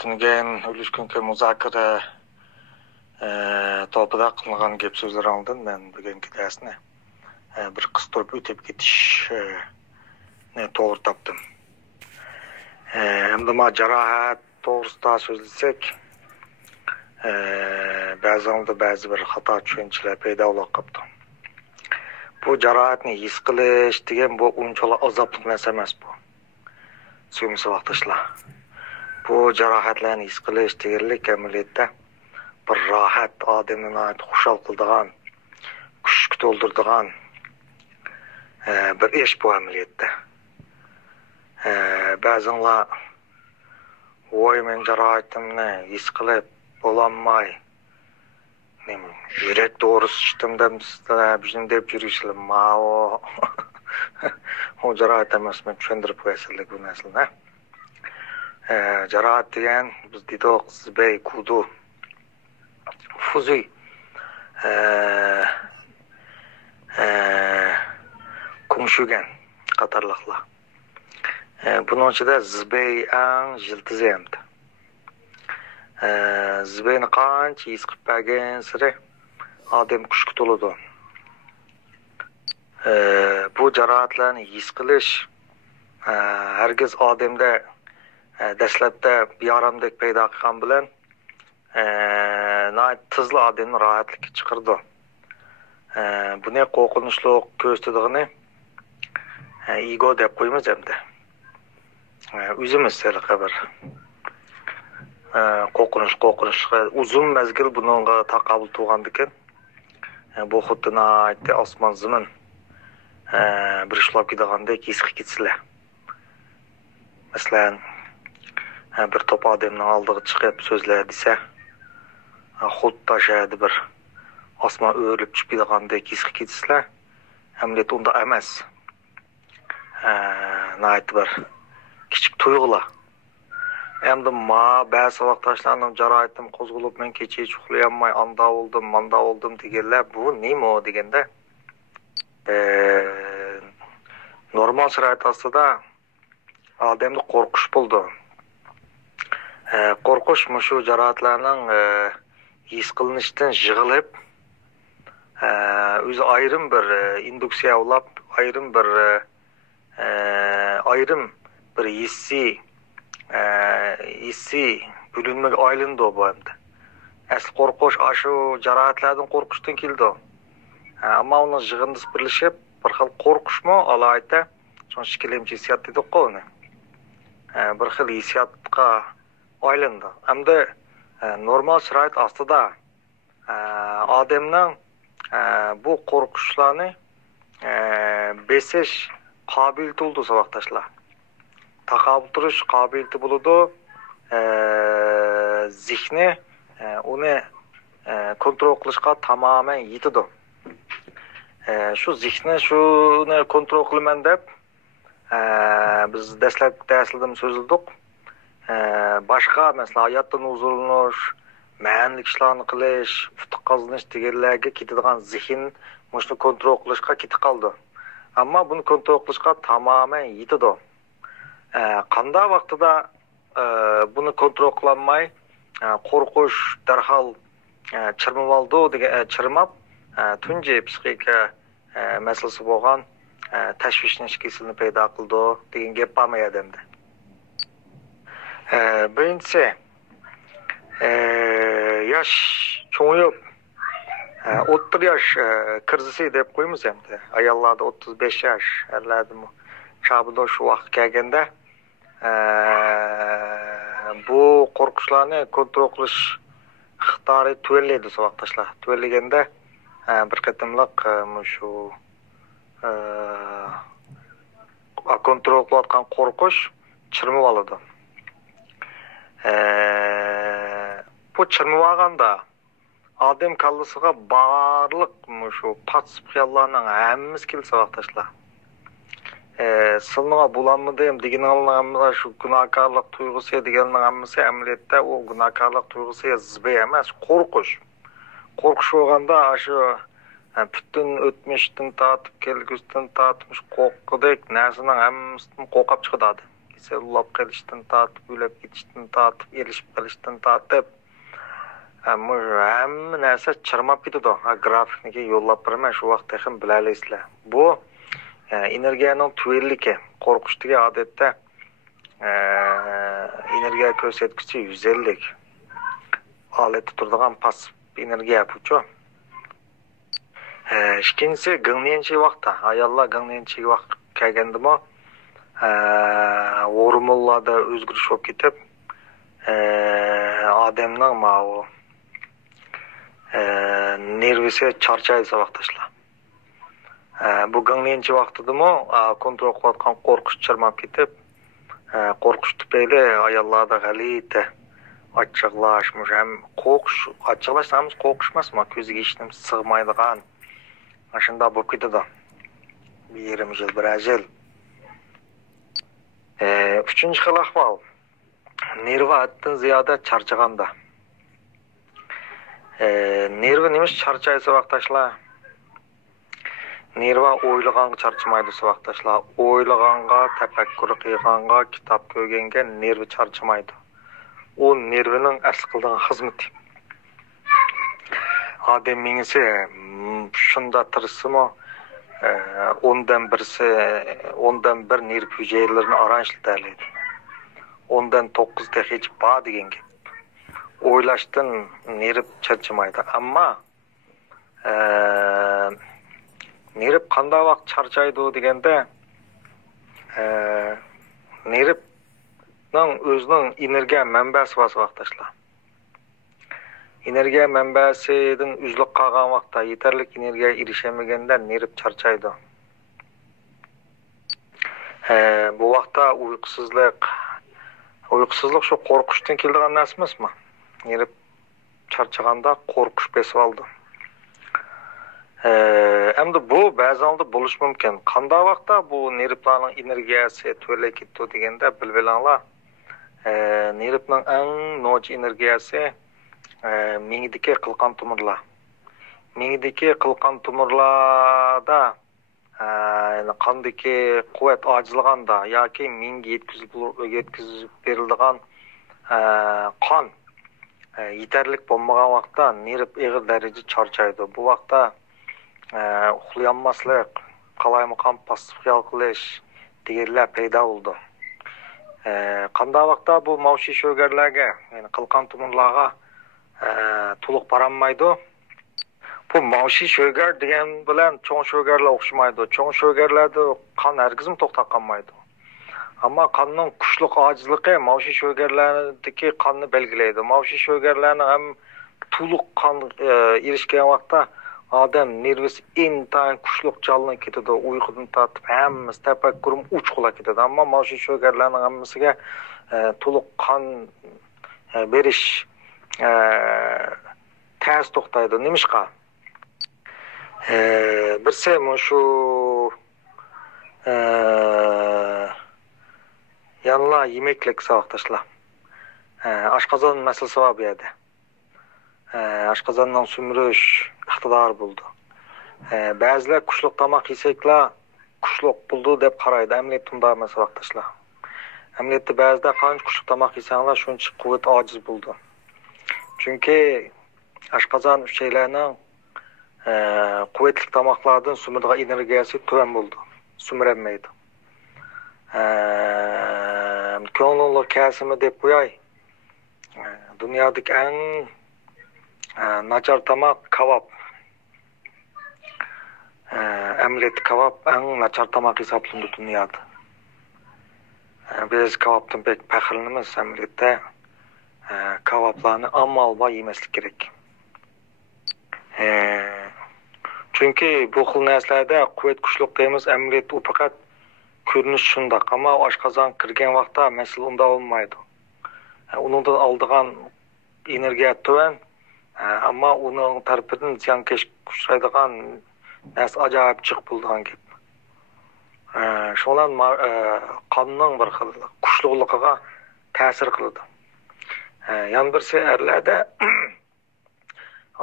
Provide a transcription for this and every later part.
Ertingen үлüşкөнкө музакира топуда кылган кеп сөздөр алдын мен бүгүнкү дәресине bir кыстырып өтүп кетиш to'g'ri topdim. Endi ma jarohat to'g'risida so'zlasak, ba'zi bir xato tushunchalar paydo bo'lib qoldi. Bu jarohatni his qilish degan bu unchalik azobli narsa emas bu. Suyumsi vaqtishlar. Bu jarohatlarni his qilish deganlik amaliyotda bir rohat, odamni xushal qiladigan, kuchga to'ldiradigan bir ish bu amaliyotda. Ba'zanlar voy men jarohatimni his qilib bo'lolmay, yurak doğrusu çıktım demişler, bizim de bir yürüyüşler, o jarohat emas, men tushundirib qo'yasizlar bu narsani. Jarohat degan biz didoq, zibey, kudu, fuzuy, kumshugan qatorliqlar. Bunun ichida zibey eng jiltizi hamda. Zibeyni qancha his qilib bergan sari odam kuchga to'ladi. Bu jarohatlarni his qilish hargiz odamda dastlabda beoromlik paydo qilgan bilan tezla odamni rohatlikka chiqardi. Buni qo'rqinchli ko'rsatadigan ego deb qo'yamiz hamda. O'zimiz sel xabar. Qo'rqinish uzun mezgil bununla taqabul tuğandıkın bu xuddi aytdi osmon zimin bir ishlab ketgandek his qilib ketsizlar. Masalan, bir top odamning oldiga chiqib so'zlar desa, xuddi shadi bir osmon o'rilib tushib ketgandek his qilib ketsizlar. Amaliyot unda emas. Aytdi bir kichik tuyg'ular. Endi ba'zi vaqtlarning jarohatim qo'zg'alib men kecha uxlayolmay anda oldim deganlar bu nima deganda normal sharoit ostida odamni qo'rqish bo'ldi. Qo'rqish shu jarohatlarning his qilinishidan yig'ilib o'zi ayrim bir induksiya ulab ayrim bir hissiy bölünmek aylındı o bu hemde. Asıl korkuş aşı jarohatlardan korkuştan keldi. Ama onun yığındысы birleşip bir xil korkuş mu alayda son şikilemci hissiyat dedik o onu. Bir xil hissiyatqa aylındı. Hamda normal sharoit ostida odamning bu korkuşlarını besish qobiliyati bo'ldi sabaqdaşlar. Taqabul turish qobiliyati bo'ladi. Zihni uni kontrol qilishga tamoman yetadi. Shu zihni shuni kontrol qilaman deb biz dastlabki darslarda so'zildik. Boshqa masalan hayotdan huzurlanish, ma'nili ishlarni qilish, futuq qozonish deganlarga ketadigan zihn shuni kontrol qilishga ketib qoldi. Ammo buni kontrol qilishga tamoman yetadi. Qanday vaqtida buni kontrol qilolmay qo'rqish darhol chirmab oldi degan chirmab tunji psixika masalasi bo'lgan tashvishning shikilini paydo qildi degan gap bo'lmaydi endi. Birinchisi yosh cho'ngib o'ttir yosh kirzisi deb qo'yamiz endi. Ayollarda 35 yosh, erlarda chobida shu vaqt kelganda bu qo'rqishlarni kontrol qilish iqtidori tuvallaydi sabaqdoshlar. Tuvallaganda bir qatimliq shu kontrol qilayotgan qo'rqish chirmib oladi. Bu chirmib olganda odam kallasiga barliq shu patsib xiyollarning hammasi kelsa sabaqdoshlar. Sılmığa bulanmadığım degen alınan şu günahkarlık duygusu degenin hammasi ameliyatda o günahkarlık duygusu zibey emas, korkuş. Korkuş olganda şu bütün ötmüşten tatip kelgüsten tatmış korkudek narsının hammasidan qo'rqib chiqadi. ullab qilishdan tortib, o'lib ketishdan tortib, erishib qilishdan tortib, hamma narsa chirmab ketadi. Grafikniga yo'llab beraman, shu vaqtda ham bilasizlar. Bu energiyaning tuvelligi, qo'rqishdagi odatda energiya ko'rsatkichi 150. Aletda turadigan passiv energiya bu-chu. Ikkinchisi g'inglenchi vaqtda, ayollar g'inglenchi vaqt kelgandimi, hormonlarda o'zgarish bo'lib ketib, odamning ma'u nervisi charchaydi vaqtashlar. Bu g'inglenchi vaqtidami kontrol qilayotgan qo'rqish chirmab ketib, qo'rqish tufayli ayollarda g'alati achchiqlashmish, ham qo'rqish, achchiqlash ham qo'rqish emasmi, ko'ziga hech narsa sig'maydigan. Shunda bo'lib ketadi. 20 yil, 1 yil. Uchinchi xil ahvol. Nervi haddan ziyoda charchaganda. Nervi nimish charchaysa vaqtashlar. Nervi o'ylaganga charchamaydi vaqtashlar. O'ylaganga, tafakkur qilganga, kitob ko'rganga nervi charchamaydi. O nervining asl qilgan xizmati. Odam mingisi shunda tirsimi, ondan bir nerv hücrelerini aranjlaydi. Ondan 9'da hech bor degan gap. O'ylashdan nerv charchamaydi. Ammo nerv qanday vaqt charchaydi deganda, nervning o'zining energiya manbasi bor vaqtashlar. Energiya manbasidan uzluq qolgan vaqtda yetarli energiya erishemaganda nerv charchaydi. Bu vaqtda uyqusizlik shu qo'rqishdan keladigan narsa emasmi? Nerv charchaganda qo'rqish besib oldi. Endi bu ba'zanda bo'lishi mumkin. Qanday vaqtda bu nervlarning energiyasi to'lay ketdi deganda bilinglar. Nervning eng no'ch energiyasi mingdagi qilqan tomirlar. Mingdagi qilqan tomirlarda qandagi quvvat ojizlaganda yoki mingga yetkazib beriladigan qon yetarlik bo'lmagan vaqtda nerv og'ir darajada charchaydi. Bu vaqtda uxlayolmaslik, qalaymaqon passiv xiyol qilish deganlar paydo bo'ldi. Qanday vaqtda bu mavshiy sho'garlarga, ya'ni qilqan tomirlarga to'liq baranmaydi. Bu mavshiy sho'gar degan bilan cho'ng sho'garlar o'xshamaydi. Cho'ng sho'garlarda qon hargizm to'xtab qolmaydi. Ammo qonning kuchli ojizligi mavshiy sho'garlardagi qonni belgilaydi. Mavshiy sho'garlarning ham to'liq qon erishgan vaqtda odam nervisi intayin kuchli jonlanib ketadi. Uyqudan tortib hammasi tafakkurim uch-qulab ketadi. Ammo mavshiy sho'garlarning hammasiga to'liq qon berish tez to'xtaydi. Nimishqa? Birse shu yanlar yemeklik savoqtashlar. Oshqozon masalasi bor bu yerda. Oshqozondan sumirish iqtidori bo'ldi. Ba'zilar kuchli tomoq yesaklar kuchli bo'ldi deb qaraydi. Amaliyot bunday emas vaqtashlar. Amaliyotda ba'zida qancha kuchli tomoq yesanglar shuncha quvvat ojiz bo'ldi. Chunki oshqozon uchaylarning quvvatli tomoqlardan sumiradigan energiyasi tuvan bo'ldi. Sumiranmaydi. Ko'ngilli kasimi deb qo'yay. Dunyodagi eng nachar tomoq kebab. Omlet kebab eng nachar tomoq hisoblanadi dunyoda. Biz kebabdan pek faxrlanamiz omletda. Kebablarni ammalba yemaslik kerak. Chunki bu xil narsalarda quvvat kuchliq deymiz, omlet u faqat ko'rinish shundoq, ammo oshqozon kirgan vaqtda masala unda olmaydi. Undan oldigan energiya tuvan, ammo uning tarafidan ziyonkashga uchraydigan narsa ajoyib chiq bo'lgan gap. Shundan qonning bir xil kuchligiga ta'sir qiladi. Yana birisi erlarda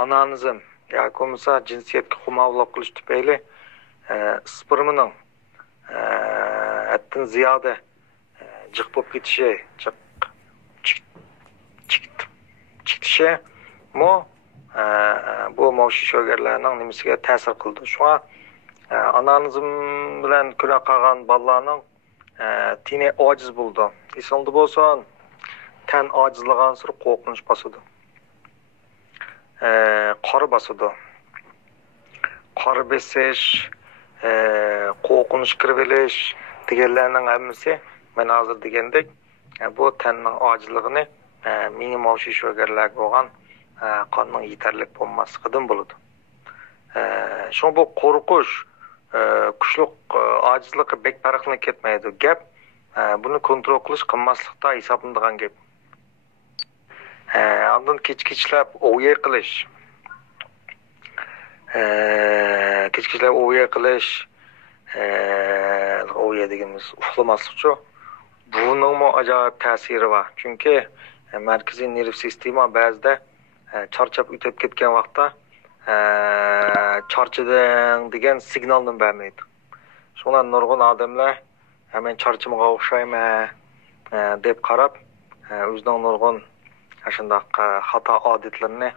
onanizm yoki bo'lmasa jinsiyatga xumovlab qilish tufayli spermining haddan ziyoda jiq bo'lib ketishi, chiqtishi bu mavshu sho'garlarning nimasiga ta'sir qildi. Shunga analizm bilan kura qolgan bolalarning tini ojiz bo'ldi. Esingda bo'lsin, tan ojizlagan sir qo'rqinch bosadi. Qora bosadi. Qora besish, qo'rqinch kirib olish deganlarning hammasi men hozir degandek bu tanning ojizligini minimal sho'garlar bo'lgan qonning yetarli bo'lmasligidan bo'ladi. Shu bu qo'rqish, kuchlik ojizligi bek farqlanib ketmaydi. Gap buni kontrol qilish qilmaslikda hisoblanadigan gap. Ondan kechkichlab o'y qilish. Kechkichlab o'y qilish, o'y deganimiz uxlamaslikchi. Buning ajoyib ta'siri bor. Chunki markaziy nerv sistema ba'zida charchab o'tib ketgan vaqtda charchadim degan signalni bermaydi. Shundan nurg'un odamlar men charchimga o'xshayman deb qarab o'zining nurg'un shunday xato odatlarini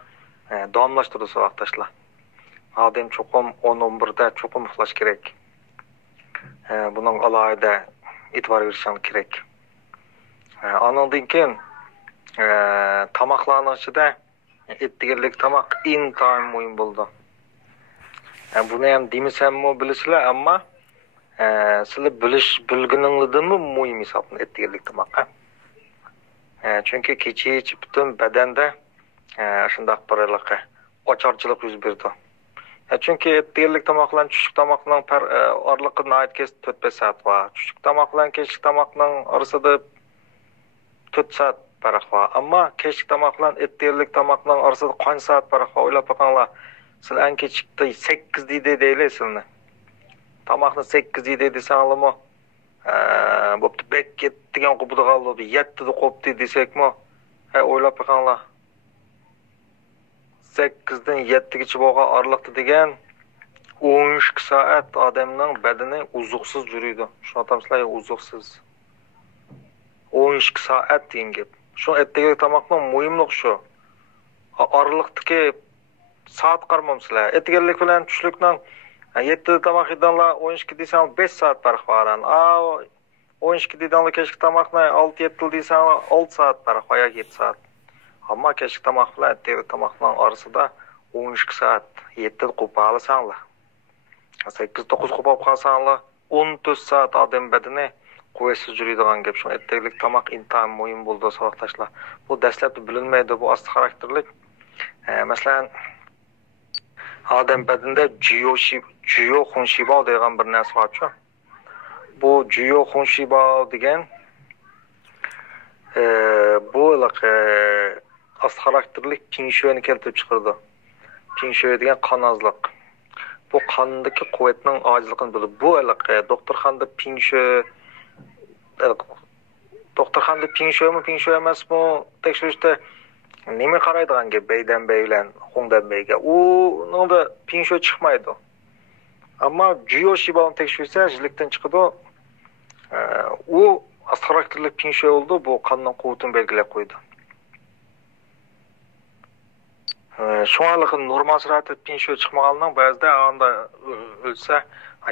davomlashtirsa vaqtashlar. Odam cho'qim 10-11 da cho'qim uxlash kerak. Buning alohida e'tibor berish kerak. Andan keyin tomoqlarning ichida ettiganlik tomoq intayin muhim bo'ldi. Buni ham demasam-mi bilasizlar, ammo sizlar bilganingizdanmi muhim hisoblanadi ettiganlik tomoq. Chunki kecha butun badanda shunday bir ocharchilik yuz berdi. Chunki ettiganlik tomoqlar tushlik tomoqning oraliqi nihoyat kes 4-5 soat bor. Tushlik tomoqlar kechki tomoqning orasida 4 soat farq bor. Ammo kechki tomoqlar ettiganlik tomoqning orasida qancha soat farq bor? O'ylab boqinglar. Sizlar an kechikda 8 deydi deylasizlar. Tomoqni 8 deydi desanglarmi? Bo'pti bek ketdigan qubida qoldi, 7 da qopdi desakmi? O'ylab boqinglar. 8 dan 7 gacha bo'lgan oraliqda degan 12 soat odamning badani uzuqsiz yuradi. Shuni aytamsizlar, uzuqsiz. 12 soat degan gap. Shu etdagi tomoqning muhimligi shu. Oraliqdagi soat qarmamsizlar. Etganlik bilan tushlikning 7 tomoq yedanlar 12 desang 5 soat farq bor. 12 dedanlar kechki tomoqni 6-7 desang 6 soat farq bor, 7 soat. Ammo kechki tomoq bilan etdagi tomoqning orasida 12 soat 7 qo'yib olsanglar. 8-9 qo'yib qolsanglar 14 soat odam badani quvvatsiz yuradigan gap. Shu etdaglik tomoq intayin muhim bo'ldi savoqdashlar. Bu dastlabda bilinmaydi, bu asti xarakterlik. Masalan, odam badanida juyo xunshibo degan bir narsa bor-ku. Bu juyo xunshibo degan bu asti xarakterlik pingshuani keltirib chiqardi. Pingshu degan qon ozliq. Bu qondagi quvvatning ojizligini bilib, bu doktorxonada pingshu emasmi tekshirishda nima qaraydigan gap beydan beylan xungdan beyga unda pingshu chiqmaydi. Ammo juyo shiboni tekshirsa jilikdan chiqadi. U asti xarakterlik pingshu oldu, bu qonning quvvatini belgilab qo'ydi. Şuanlıqı normal sırada pinsho çıkmaganның ba'zida anda ölsə,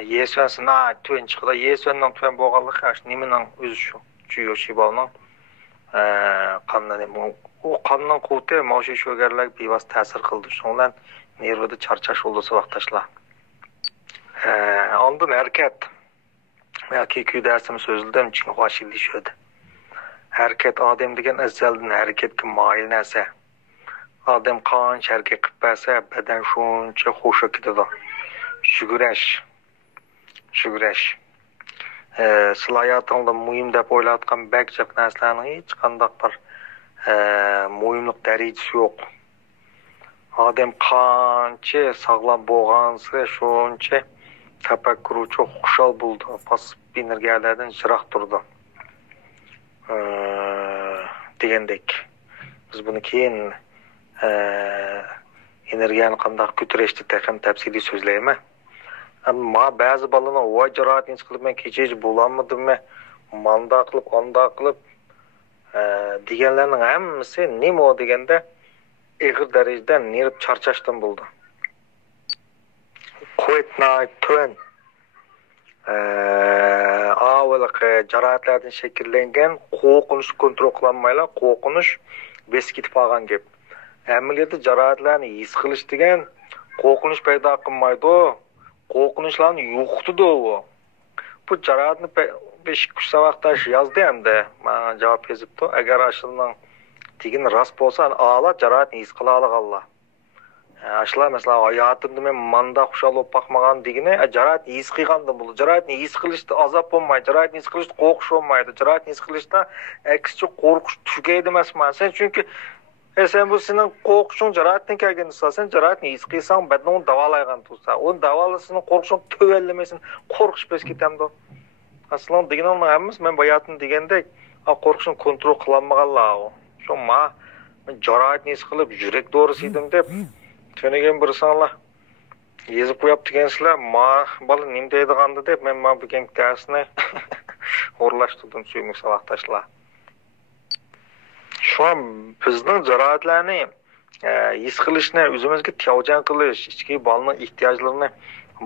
yesvensin tuen çıqdı. Yesvenning tuen bo'lganligi aş nimening o'zi shu. Juyo shiboning qondan u qonning quvvati mavshu sho'garlar bevosita ta'sir qildi. Shundan nervida charchash oldu vaqtashlar. Ondan harakat yoki kuydasim so'zildim ching hoshili sho'di. Harakat odam degan azaldan harakatga moyil narsa. Adam qancha harakat qilib bersa, badan shuncha xush ketadi. Shugurash. Sizlar hayotingda muhim deb o'ylayotgan barcha narsalarning hech qanday bir muhimlik darajasi yo'q. Adam qancha sog'lom bo'lgansa, shuncha tafakkurchi, xushal bo'ldi. Pasib energiyalardan yiroq turdi. Degandek. Biz buni keyin energiyani qanday ko'tarishni ham tafsiliy so'zlayman. Ammo ba'zi bolalar voy jarohatni his qilib men kecha bo'lanmadimmi? manda qilib, onda qilib deganlarning hammasi nima o deganda ig'ir darajada nerv charchashdan bo'ldi. Quitnay tön avvalgi jarohatlardan shakllangan qo'rqinish kontrol qilinmayla, qo'rqinish bes ketib qolgan gap. Amaliyotda jarohatlarni his qilish degan qo'rqinish paydo qilmaydi, qo'rqinishlarni yo'qotadi u. Bu jarohatni 5-3 savaqdash yozdi hamda men javob yozibdi. Agar ashulning degini rost bo'lsa, ala jarohatni his qila olganlar. Ashlar mesela hayatımda men manda xushal bo'lib baxmagan degini jarohatni his qilgandim bu. Jarohatni his qilishda azob bo'lmaydi, jarohatni his qilishda qo'rqish bo'lmaydi, jarohatni his qilishda aksicha qo'rqish tugaydi emasman. Sen chunki sen bu sening qo'rqishing jarohatdan kelgan sen jarohatni his qilsang badani davolaygan tursa, u davolasini qo'rqishing tövellemasin, qo'rqish bes ketamdi. Aslında deganning hammasi men bayatim degandek, qo'rqishni kontrol qilolmaganlar u. Shu men jarohatni his qilib yurak doğrusu edim deb Tönegen bir sanlar yazıp qo'yib degensizlar, bola nima deydigandi deb men bu dersini o'rlashtirdim suyumli saboqdoshlar. Şu an bizning jarohatlarni his qilishni, o'zimizga tavjan qilish, ichki bolaning ehtiyojlarini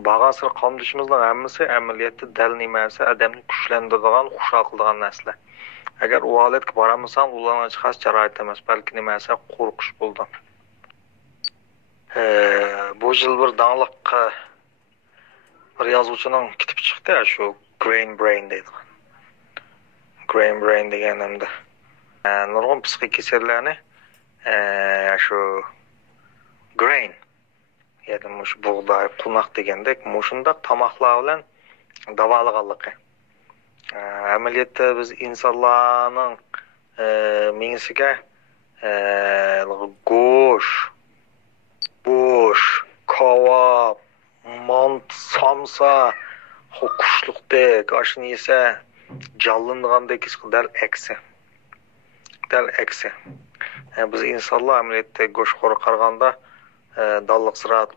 bag'asir qamdishimizning hammasi amaliyotda dal nimasi odamni kuchlantiradigan, xushal qiladigan narsalar. Agar u holatga boramsan, ularning xos jarohat emas, balki nimasi qo'rqish bo'ldi. Bu yıl bir dağlık bir yazuvchining kitap çıktı ya şu Grain Brain deydi. Grain Brain deganimda nurg'un psixik kasallarni şu grain yani şu buğday, qunoq degandek mushundaq tomoqlar bilan davolag'anligi. Amaliyotda biz insonlarning miyasiga go'sht, boş, kavap, mant, samsa, qushliqdek, ashuni esa jallandigandek dal aksi. Dal aksi. Biz insonlar amaliyotda go'shtxo'r qaraganda dalliq sirat,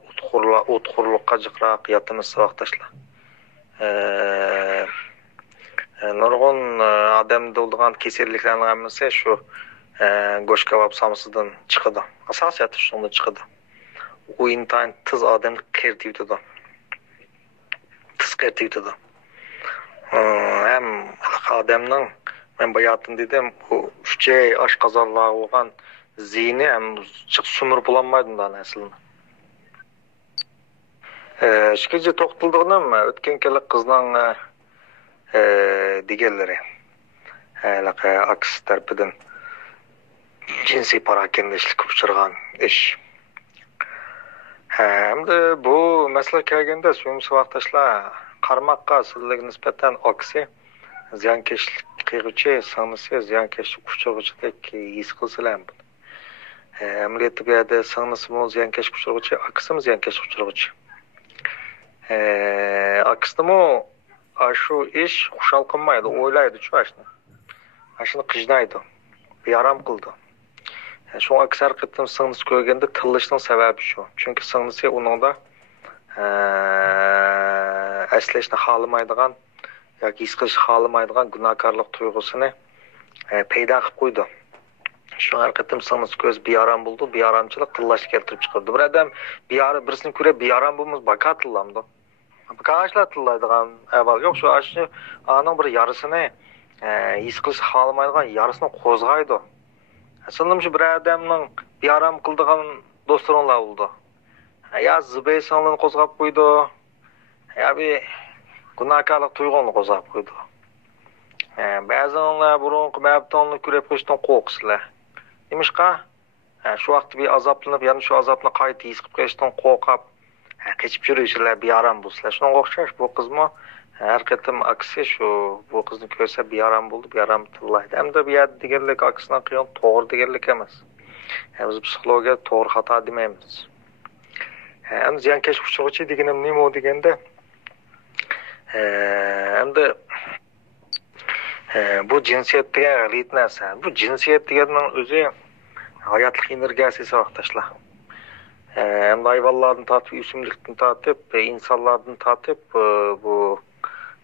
o'txo'rliqqa jiqroq yotimiz vaqtashlar. Nurg'un odamda bo'lgan kasalliklarning hammasi shu go'sht kavap samsidan chiqadi. Asosiyati shundan chiqadi. O intan tız adamı kırtıydı. Tız kırtıydı. Hem adamın ben bayatım dedim bu üçe aş kazanlığı olan zihni hem çık sumur bulanmaydı da aslında. Şükürce toktulduğundan mı ötken kelek kızdan diğerleri aks tarafından cinsi parakendeşlik uçurgan iş. Hem de bu mesele kelgende suyum savaqdaşlar qarmoqqa sizlarga nisbatan aksi ziyonkashlik qiluvchi, singlisi ziyonkashlik uchiruvchidek his qilsalar bu. Amaliyotda bu yerda singlisi bu ziyonkashlik uchiruvchi, aksi ziyonkashlik uchiruvchi. Aksimi shu ish xushal qilmaydi, o'ylaydi shu ishni. Shuni qijnaydi, yaram qildi. Şu aksar qıtım sınısı koyganda tillishning sababi shu. Çünkü sınısı onunda əslashni xalamaydigan yoki his qilishni xalamaydigan gunohkorlik tuyg'usini paydo qilib qo'ydi. Shu qıtım sınısı ko'z beyaram bo'ldi, beyaramchilik tillash keltirib chiqardi. Bir odam birisini ko'rib beyaram bo'lmas, baka tillamdi. Bakashlar tillaydigan avval yo'q, shu ashni aning bir yarısını his qilishni xalamaydigan yarısını qo'zg'aydi. Aslında şu bir adamın bir aram kıldığın dostlarınla oldu. Ya zıbey sanlığını kozgap koydu. Ya bir günahkarlık tuyğunlu kozgap koydu. Bazı onlar burun mevtanlı kürep koştan korkusuzlar. Demişka şu vakti bir azaplanıp yani şu azapını kayıt yiyip koştan korkap keçip yürüyüşler bir aram bulsular. Şuna korkşaş bu kız mı? Her kıtım aksi şu bu kızın köse bir aram buldu, bir aram tıllaydı. Hem de bir yer digerlik aksına kıyan doğru digerlik emez. Biz psikologiya doğru hata demeyimiz. Hem ziyankeş uçuğuçu degenim neymi o degende hem de bu cinsiyet degen g'alit narsa. Bu cinsiyet degenin özü hayatlık energiyasi vaqtaşlar. Hem de hayvanlardan tatip, üsümlükten tatip, insanlardan tatip bu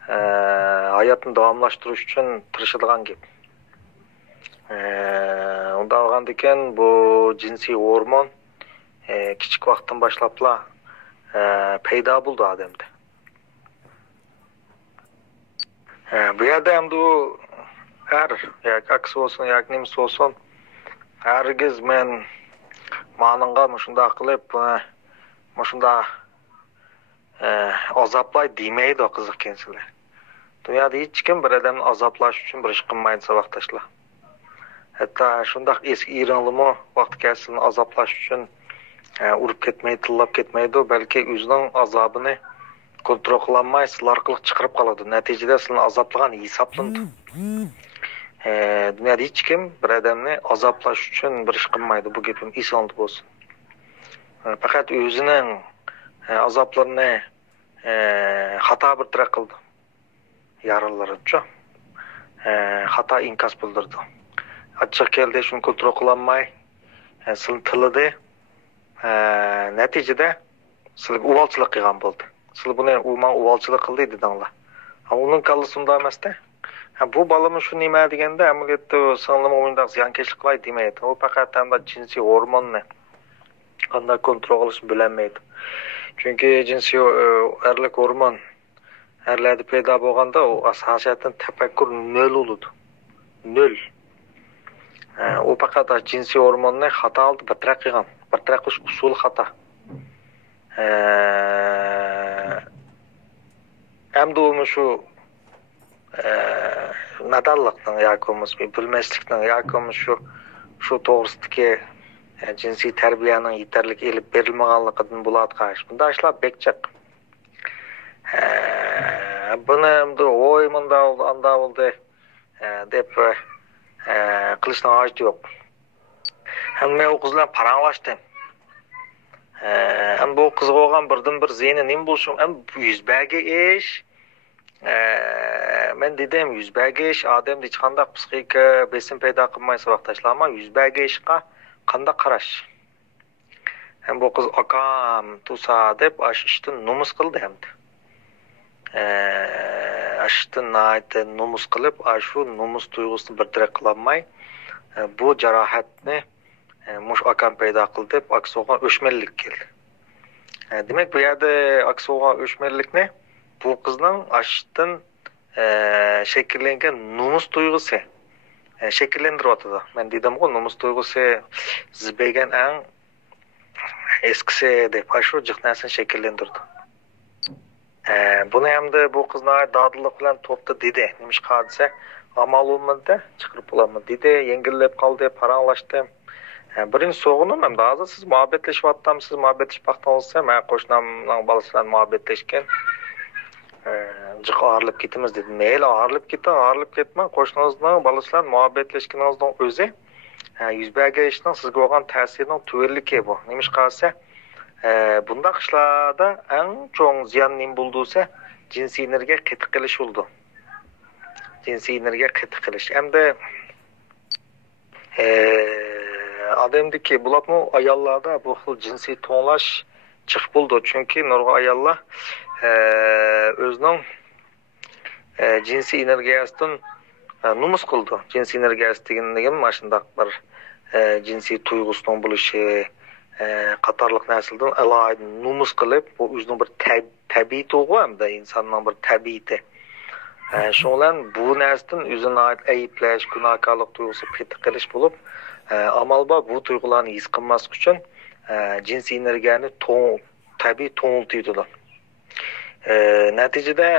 hayatını davamlaştırış üçün tırışılgan gep. Onda algandayken bu jinsi hormon kichik vaqtdan başlapla payda buldu adamda. Bu yerda hem bu her yoki aks olsun yoki nimasi olsun hergiz men manınga mushunda qilib mushunda azaplay demeydi o qiziq kensiler. Dünyada hiç kim bir adamni azaplash uchun bir ish qilmaydi sabaqtashlar. Hatta shundaq eski irinlimi vaqt kelsin azaplash uchun urib ketmaydi, tillab ketmaydi, balki o'zining azobini kontrol qilolmay sizlar orqali chiqarib qoladi. Natijada sizlarni azoblagan hisoblanadi. Dünyada hech kim bir odamni azoblash uchun bir ish qilmaydi. Bu gapim esingizda bo'lsin. Faqat o'zining azoblarini xato bir taraf qildi. Yarallarıca xato inkas bildirdi. Açık keldi shuni kontrol qilolmay sizlarni tilidi. Natijada sizlarga uvalchilik qilgan bo'ldi. Sizlar buni uman uvalchilik qildi dedinglar. Uning kallasi unda emasda. Bu balami shu nima deganda amaliyotda singlim o'yinda ziyonkashlik qilay demaydi. U faqat hamda jinsiy hormonni qanday kontrol qilishni bilmaydi. Chunki jinsiy erlik hormon erlarda paydo bo'lganda u asosiyatan tafakkur nol bo'ladi. Nol. U faqat jinsiy hormonni xato oldi, batraq qilgan. Batraq qilish usuli xato. Hamda u shu nadallıqdan yoki bilmaslikdan yoki shu to'g'risidagi jinsiy tarbiyaning yetarli elib berilmaganligidan bo'ladi qarshi. Bunda ishlar bekchiq. Buni endi oy munda oldu, anda oldu deb qilishning hojati yo'q. Men u qizlar paranglashdim. Bu qiziq bo'lgan birdan bir zeyni nima bo'lishi, yuzbagi ish. Men dedim yuzbagi ish odamda hech qanday psixik besim paydo qilmaysa vaqtashlar, ammo yuzbagi ishga qanday qarash? Bu qiz akam tusa deb ishdan nomus qildi hamda. Ashdan nayt nomus qilib, shu nomus tuyg'usini bir taraf qilolmay bu jarohatni mush akam paydo qildi deb akso'g'an o'shmanlik keldi. Demak bu yerda akso'g'an o'shmanlikni bu qizning ashdan shakllangan nomus tuyg'usi shakllantiryapti. Men dedim-ku, nomus tuyg'usi zibeygan eng eskisi deb shu jihnasini shakllantirdi. Buni hamda bu qizni dadillik bilan topdi dedi. Nima qilsa amal olmadi, chiqirib bo'laman dedi, yengillab qoldi, paranglashdi. Birinchi so'g'ini men hozir siz muhabbatlashyapsiz, muhabbatlashib vaqtingizda men qo'shnimning bolasi bilan muhabbatlashgan. Jiq og'irlab ketamiz dedi. Mayli og'irlab ketma, qo'shningizning bolasi bilan muhabbatlashganingizning o'zi yuzbagi ishning sizga bo'lgan ta'sirining tuverligi bu. Nima qilsa bundaq ishlarda eng cho'ng ziyon nima bo'ldisa, jinsiy energiya qetiq qilish bo'ldi. Jinsiy energiya qetiq qilish. Hamda odamdaki bularmi ayollarda bu xil jinsiy to'nglash chiqib bo'ldi. Chunki nurg'a ayollar o'zining jinsiy energiyasidan nomus qildi. Jinsiy energiyasi deganligi mana shundaq bir jinsiy tuyg'usining bo'lishi qatorliq narsalardan alohida nomus qilib, bu o'zining bir tabiiy tuyg'u hamda insonning bir tabiiti. Shu bilan bu narsadan o'zini ayiblash, gunohkorlik tuyg'usi qetiq qilish bo'lib, amal bor bu tuyg'ularni his qilmaslik uchun jinsiy energiyani tabiiy to'ngiltiydi. Natijada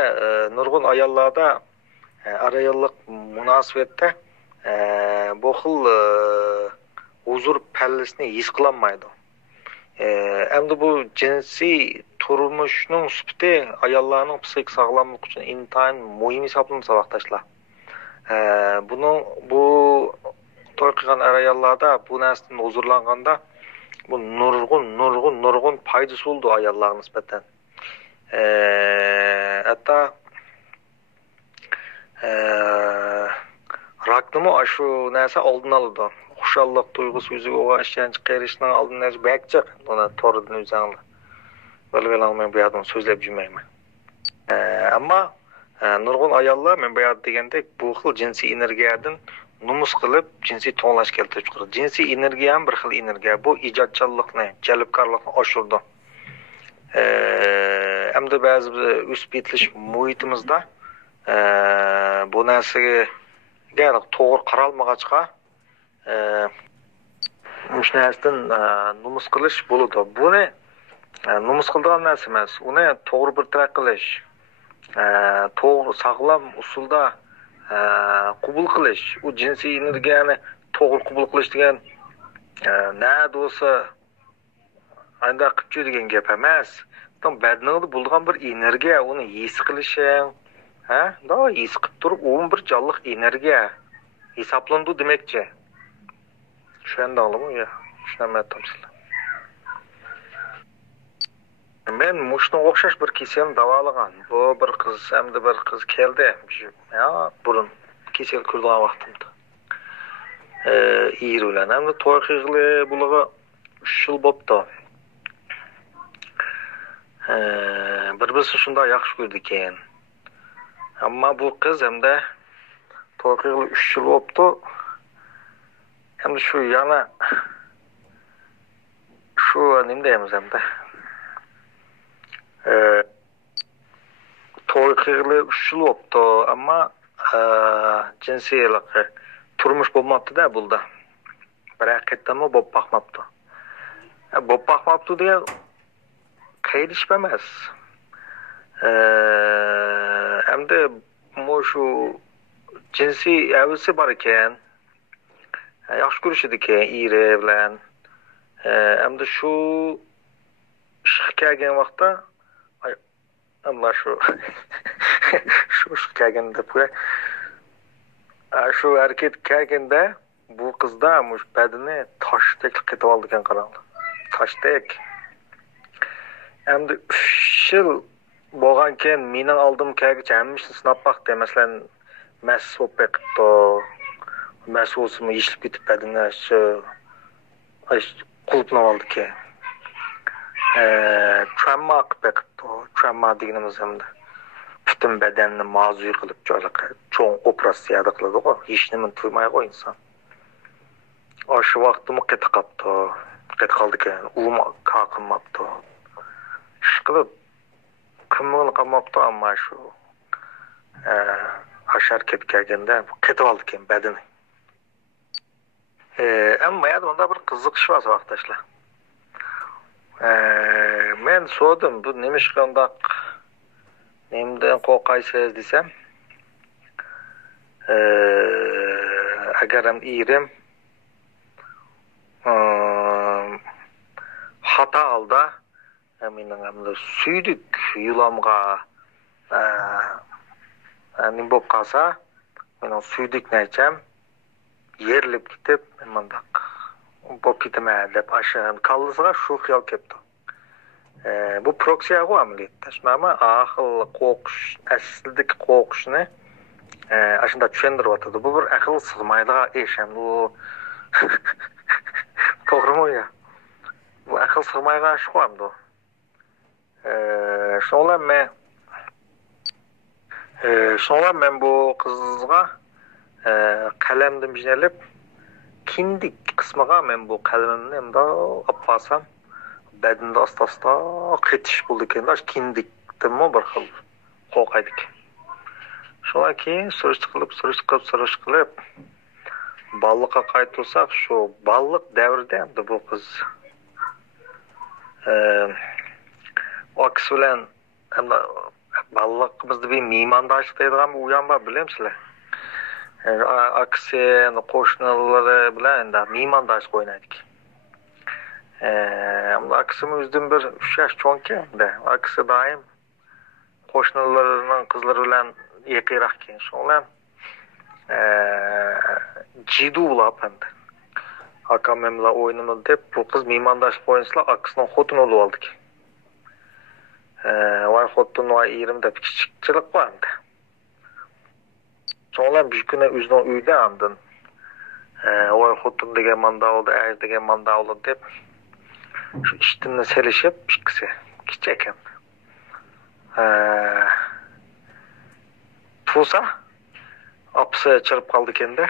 nurg'un ayollarda arayollik munosabatda bu xil huzur pallasini his qilolmaydi. Endi bu jinsiy turmushning sifati ayollarning psixik sog'lomligi uchun intayin muhim hisoblansa vaqtashlar. Bu to'y qilgan ayollarda bu narsadan huzurlanganda bu nurg'un foydasi bo'ldi ayollarga nisbatan. Hatta raknimi shu narsa oldin oldi. Xushallik tuyg'usi o'ziga o'g'an ishonch qilishning oldini bakchiq. Buni to'g'ridan o'zinglar. Bilib olmayman, bu yerdan so'zlab yurmayman. Ammo Nurg'un ayollar men boya degandek bu xil jinsiy energiyadan numus qilib jinsiy to'nglash keltirib chiqardi. Jinsiy energiya ham bir xil energiya. Bu ijodkorlikni, jalbkorlikni oshirdi. Hamda ba'zi o'sib yetilish muhitimizda bu narsaga to'g'ri qaralmag'achqa shu narsadan numus qilish bo'ladi. Buni numus qiladigan narsa emas. Uni to'g'ri bir taraf qilish, to'g'ri sog'lom usulda qabul qilish, u jinsiy energiyani to'g'ri qabul qilish degan nada bo'lsa anda qilib degan gap emas. Tam badningda bo'lgan bir energiya, uni his qilishing, da his qilib turib, u bir jonliq energiya hisoblandi demakchi. Tushundingmi? Ya, tushunamayapman sizlar. Men mushunga o'xshash bir kasal davolagan. Bu bir qiz, hamda bir qiz keldi. Ya, burun kasal ko'rgan vaqtimda. İyir bilan hamda to'y qilg'ili bulig'i 3 yil bo'pti. Bir-birisi shunday yaxshi ko'rdi ekan. Ammo bu qiz hamda to'y qilg'ili 3 yil bo'pti. Hamda shu yana shu nima deymiz hamda to'y qilg'ili 3 yil bo'pti, ammo jinsiylik turmush bo'lmabdi-da bulda. Biroq qaytdimi bo'lib boqmabdi. Bo'lib boqmabdi degan qaydish emas. Hamda shu jinsiy avisi bor ekan. Yaxshi ko'rishdi ekan eri bilan. Hamda shu ishga kelgan vaqtda amma shu kelganda shu hareket kelganda bu qizda mush badani toshdek qetib oldi ekan qarang. Toshdek. Hamda 3 yil bo'lgan keyin mening oldim kelgacha hammasini sinab boqdi. Masalan, mas bo'lib qipti. Mas bo'lsimi yishib ketib badani shu qulupni oldi ekan. Trauma qipti. Trauma deganimiz hamda butun badanni mavzu qilib joylaqa cho'ng operatsiya qiladi-ku. Hech nima tuymaydi inson. Shu vaqtda qetib qoldi. Qetib qoldi ekan. U qaqinmabdi. Ishqilib kimni qamabdi, ammo shu hashar ketganda qetib oldi ekan badani. Ammo bunda bir qiziqish bor vaqtdashlar. Men so'radim, bu nima ish qandaq nimdan qo'rqaysiz desam, agar ham erim xato holda mening hamda suydik yulamga nima bo'lib qolsa, mening suydikni aytsam, yerilib ketib, mendaq bo'lib ketaman deb asham kallasiga shu xiyol kelibdi. Bu proksiyaga amaliyotda. Shunami aql qo'rqish, aslidagi qo'rqishni ashunda tushuntiryapti. Bu bir aql sig'maydigan ish ham bu. To'g'rimi ya? Bu aql sig'maydigan ish ham bu. Shunlar men bu qizga qalamdan bijnalib kindik qismiga men bu qalamimni endi olib qolsam badanda asta-asta qetish bo'ldi ekan. Kindikdimi bir xil qo'rqaydik. Shundan keyin surish qilib balliqqa qaytsak, shu balliq davrida endi bu qiz oks bilan endi balliqimizda bir mehmondoshlik deydigan u ham bor, bilamsizlar. Aksi qo'shnilari bilan endi mehmondoshlik o'ynaydik. Aksimi o'zidan bir 3 yosh cho'nki, aksi doim qo'shnilarining qizlari bilan yaqinroq ekan. Shunlar jidu bo'lib endi. Akam bilan o'ynayman deb bu qiz mehmondoshlik o'ynaslar, aksining xotini bo'lib oldik. Voy xotin voy erim deb kichikchilik bor endi. Sonra bir kuni o'zining uyida andin voy xotin degan manda oldi, er degan manda oldi deb shu ishtimni selishib ikkisi kichik ekan. bo'lsa, apisi chirib qoldi ekanda.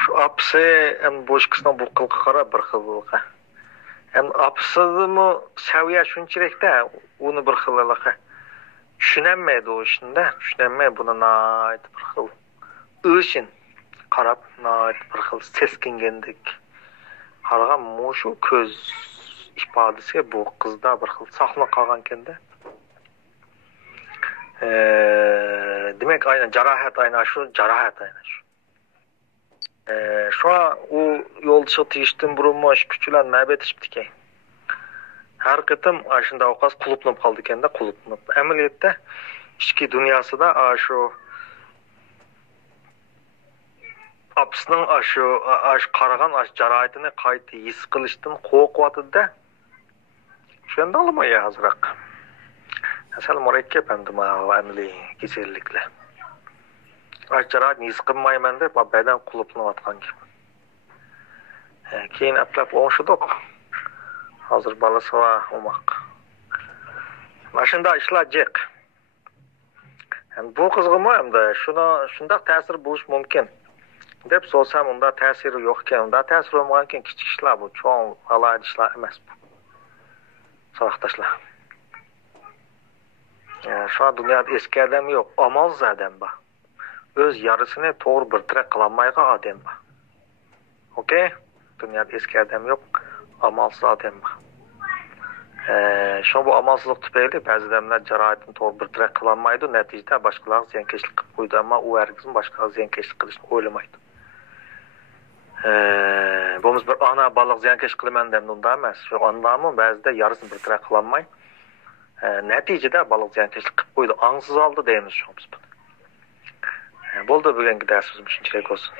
Shu apisi ham boshqasidan bu qilqa qarab bir xil bo'lqa. Ham apisimi saviya shunchalikda uni bir xilliqqa tushunolmaydi o ishni, tushunolmay buni nayt bir xil o'shin qarab nayt bir xil seskingandek qaragan mushu ko'z ifodasiga bu qizda bir xil saqlanib qolgan ekanda. Demek aynen jarohat aynen şu. Şu an o yoldaşı tiyiştin burunmuş küçülen nöbet işiptiki. Her kıtım aşında oqaz kuluplanıp kaldı ekende kuluplanıp. Ameliyatda içki dünyası da şu apsının aşı qaragan jarohatini qayta his qilishdan qo'rqyapti da. Shunda olmaydi hazıraq. Asal murakkab endi amaliy kasalliklar. Jarohat his qilmayman deb badan quluplanayotgan gibi. Keyin aplab o'ngshidok. Hozir balasi va umoq. Mashunda ishlar jiq. Bu qizg'imi hamda shunda ta'sir bo'lish mumkin. Deb so'rasam unda ta'siri yo'q ekan. Unda ta'sir bo'lmagan ekan kichik ishlar bu, cho'ng alohida ishlar emas bu. So'roqdashlar. Şu an dünyada eski adam yok, amalsız adam var. Öz yarısını doğru bir trak kılamayga adam var. Okey? Dünyada eski adam yok, amalsız adam var. Şu an bu amalsızlık tüpeyli bazı adamlar jarohatini doğru bir trak kılamaydı. Neticede başkalarına ziyankeşlik kılıp koydu ama o herkesin başkalarına ziyankeşlik kılışını oylamaydı. Bunuz bir ana balık ziyankeşlik kılman demnunda emas. Şu anlamı bazıda yarısını bir trak kılamaydı. Neticede balık ziyankeşlik kılıp koydu. Ansız aldı deyimiz şu an biz bunu. Boldu bugünkü dersimiz şunchalik olsun.